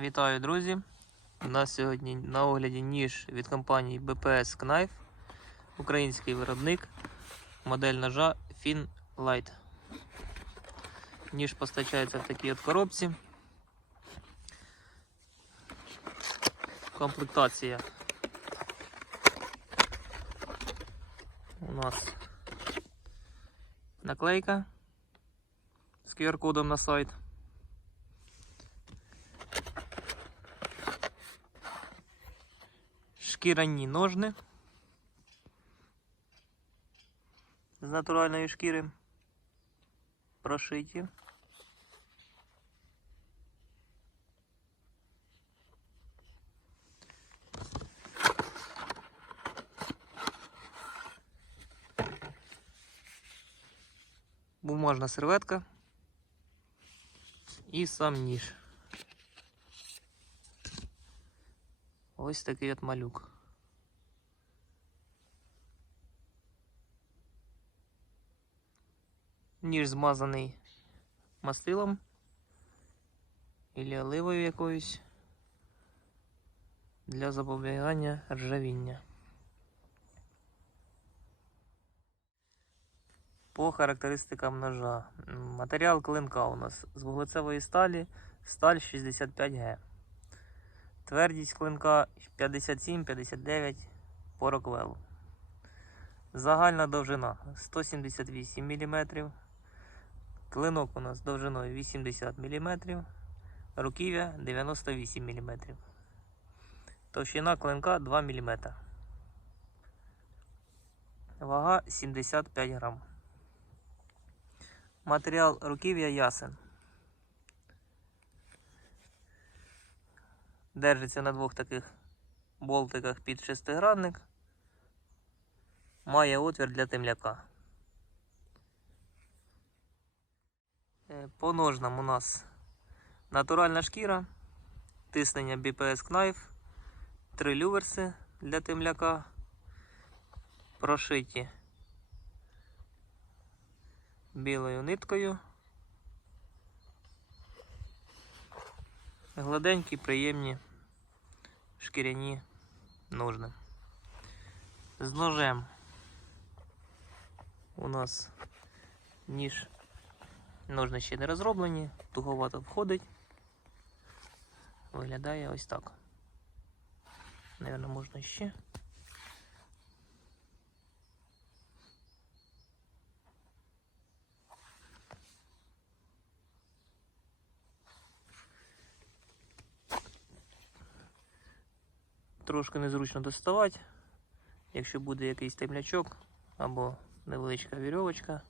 Вітаю, друзі! У нас сьогодні на огляді ніж від компанії BPS Knife, український виробник, модель ножа Fin Light. Ніж постачається в такій от коробці. Комплектація у нас наклейка з QR-кодом на сайт. Шкіряні ножни з натуральної шкіри прошиті. Бумажна серветка і сам ніж. Ось такий от малюк. Ніж змазаний мастилом і оливою якоюсь для запобігання ржавіння. По характеристикам ножа. Матеріал клинка у нас з вуглецевої сталі сталь 65Г. Твердість клинка 57-59 по роквелу. Загальна довжина 178 мм. Клинок у нас довжиною 80 мм. Руків'я 98 мм. Товщина клинка 2 мм. Вага 75 грам. Матеріал руків'я ясен. Держиться на двох таких болтиках під шестигранник. Має отвір для темляка. Е, По ножнам у нас натуральна шкіра, тиснення BPS Knife, три люверси для темляка, прошиті білою ниткою. Гладенькі, приємні шкіряні ножни. З ножем у нас ніж ножни ще не розроблені, туговато входить. Виглядає ось так. Наверно, можна ще. Трошки незручно доставати. Якщо буде якийсь темлячок або невеличка вірьовочка,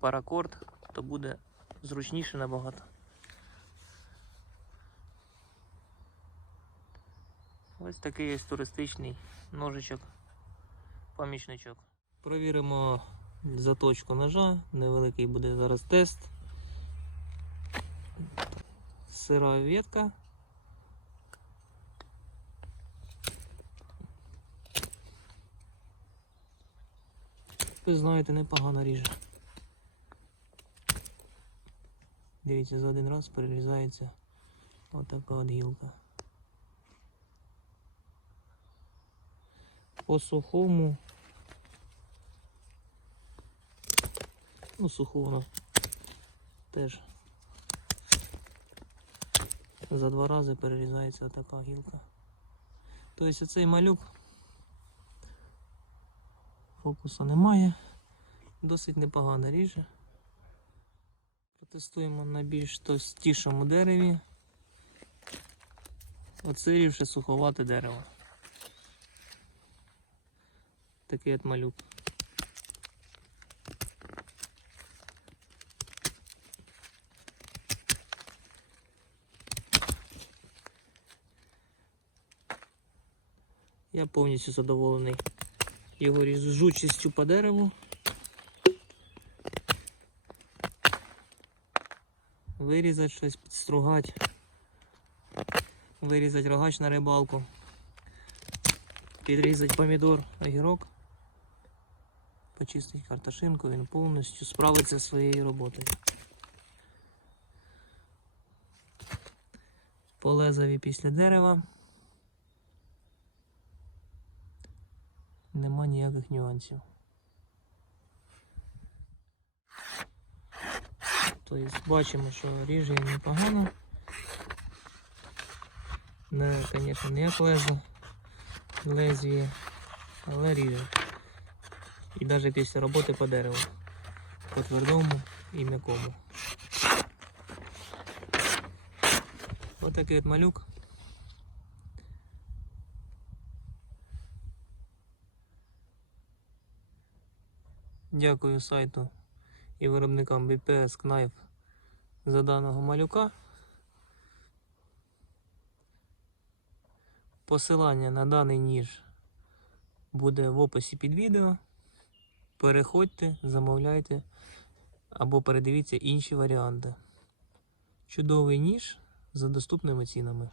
паракорд, то буде зручніше набагато. Ось такий ось туристичний ножичок, помічничок. Провіримо заточку ножа, невеликий буде зараз тест. Сира ветка. Ви знаєте, непогано ріже. Дивіться, за один раз перерізається отака от гілка. По сухому. Ну, суху воно теж. За два рази перерізається така гілка. Тобто цей малюк фокусу немає. Досить непогано ріже. Протестуємо на більш товстішому дереві. Оцирівши суховате дерево. Такий от малюк. Я повністю задоволений його ріжучістю по дереву. Вирізати щось, підстругати, вирізати рогач на рибалку, підрізати помідор, огірок, почистити картошинку, він повністю справиться своєю роботою. По лезові після дерева. Нема ніяких нюансів. Тобто бачимо, що ріже непогано. Не, звісно, не як лезо, лезвіє, але ріже. І навіть після роботи по дереву. По твердому і м'якому. Отакий от малюк. Дякую сайту і виробникам BPS Knife за даного малюка. Посилання на даний ніж буде в описі під відео. Переходьте, замовляйте або передивіться інші варіанти. Чудовий ніж за доступними цінами.